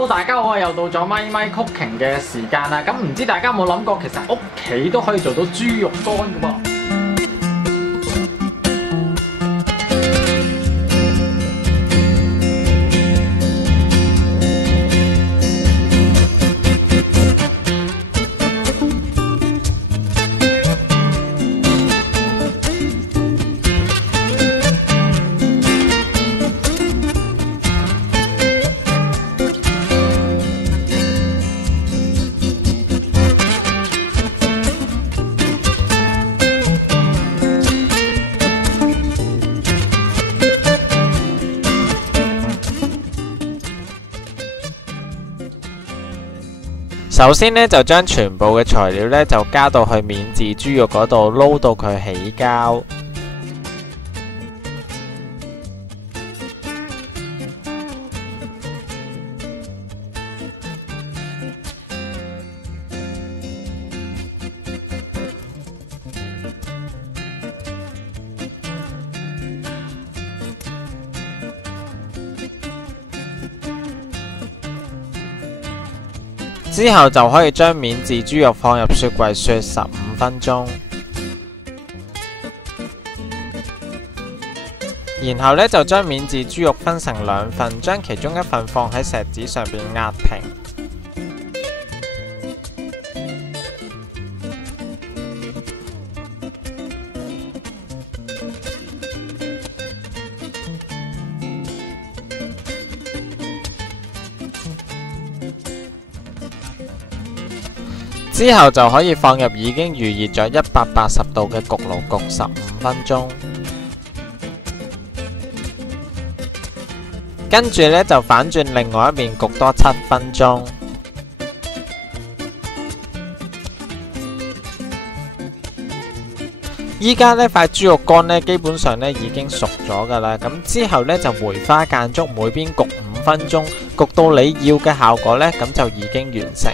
Hello， 大家好啊！又到咗咪咪 cooking 嘅時間啦。咁唔知大家有冇諗過，其實屋企都可以做到豬肉乾嘅噃。首先呢，就將全部嘅材料呢，就加到去免治豬肉嗰度，撈到佢起膠。之後就可以將免治豬肉放入雪櫃雪15分鐘，然後呢，就將免治豬肉分成2份，將其中一份放喺錫紙上邊壓平。之後就可以放入已經預熱咗180度嘅焗爐焗15分鐘，跟住呢，就反轉另外一面焗多7分鐘。依家呢塊豬肉乾呢，基本上呢已經熟咗㗎啦，咁之後呢，就梅花間竹每邊焗5分鐘，焗到你要嘅效果呢，咁就已經完成。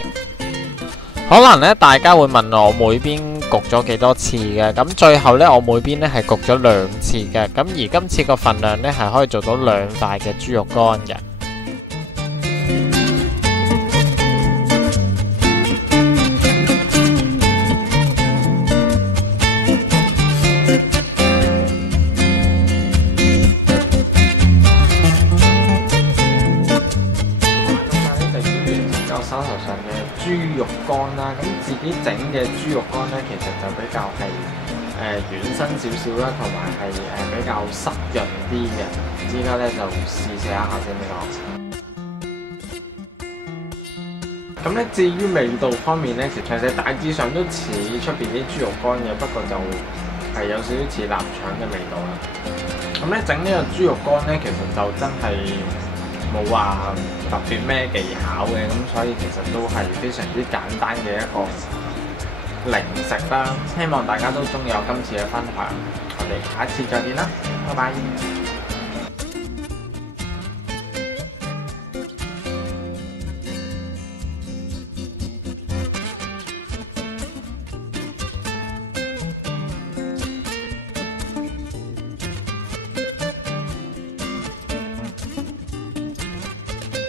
可能咧，大家會問我每邊焗咗幾多次嘅？咁最後咧，我每邊咧係焗咗2次嘅。咁而今次個份量咧係可以做到2塊嘅豬肉乾嘅。手頭上嘅豬肉乾啦，咁自己整嘅豬肉乾呢，其實就比較係軟身少少啦，同埋係比較濕潤啲嘅。依家呢，就試一下先呢個。咁呢，至於味道方面呢，其實大致上都似出邊啲豬肉乾嘅，不過就係有少少似臘腸嘅味道啦。咁呢，整呢個豬肉乾呢，其實就真係冇話特別咩技巧嘅，咁所以其實都係非常之簡單嘅一個零食啦。希望大家都中意我今次嘅分享，我哋下一次再見啦，拜拜。